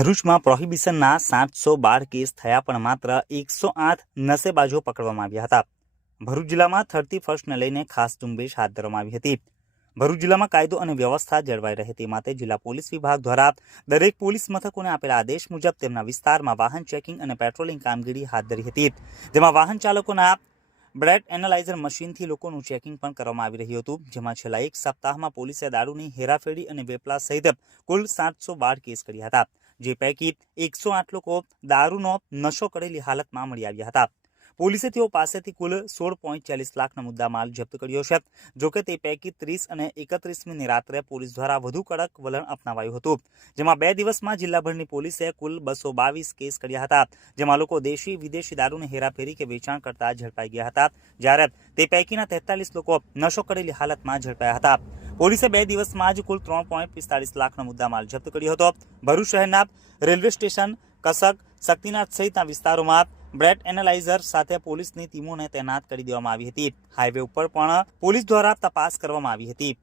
ભરૂચમાં પ્રોહિબિશનના 712 કેસ થયા પણ માત્ર 108 નશેબાજો પકડવામાં આવ્યા હતા. ભરૂચ જિલ્લામાં 31st ને લઈને ખાસ ઝુંબેશ હાથ ધરવામાં આવી હતી. ભરૂચ જિલ્લામાં કાયદો અને વ્યવસ્થા જળવાઈ રહે તે માટે જિલ્લા પોલીસ વિભાગ દ્વારા દરેક પોલીસ મથકોને આપેલા આદેશ મુજબ તેમના વિસ્તારમાં વાહન ચેકિંગ અને પેટ્રોલિંગ કામગીરી હાથ ધરી હતી. જેમાં વાહન ચાલકોના બ્રેથ એનાલાઇઝર મશીનથી લોકોનું ચેકિંગ પણ કરવામાં આવી રહ્યું હતું. જેમાં છેલ્લા એક સપ્તાહમાં પોલીસે દારૂની હેરાફેરી અને વેપલા સહિત કુલ 712 કેસ કર્યા હતા. જે પૈકી 108 લોકો દારૂનો નશો કરેલી હાલતમાં મળી આવ્યા હતા. પોલીસે તેઓ પાસેથી કુલ 16.40 લાખનો મુદ્દામાલ જપ્ત કર્યો છે. જોકે તે પૈકી 30 અને 31મી રાત્રે પોલીસ દ્વારા વધુ કડક વલણ અપનાવાયું હતું. જેમાં 2 દિવસમાં જિલ્લાભરની પોલીસે કુલ 222 કેસ કર્યા હતા. જેમાં લોકો દેશી વિદેશી દારૂની હેરાફેરી કે વેચાણ કરતા ઝડપાઈ ગયા હતા. જ્યારે તે પૈકીના 43 લોકો નશો કરેલી હાલતમાં ઝડપાયા હતા. પોલીસે 2 દિવસમાં જ કુલ 3.45 લાખનો મુદ્દામાલ જપ્ત કર્યો હતો. ભરૂચ શહેરના રેલવે સ્ટેશન, કસક, શક્તિનાથ સહિતના વિસ્તારોમાં બ્રેથ એનાલાઇઝર સાથે પોલીસની ટીમોને તૈનાત કરી દેવામાં આવી હતી. હાઈવે ઉપર પણ પોલીસ દ્વારા તપાસ કરવામાં આવી હતી.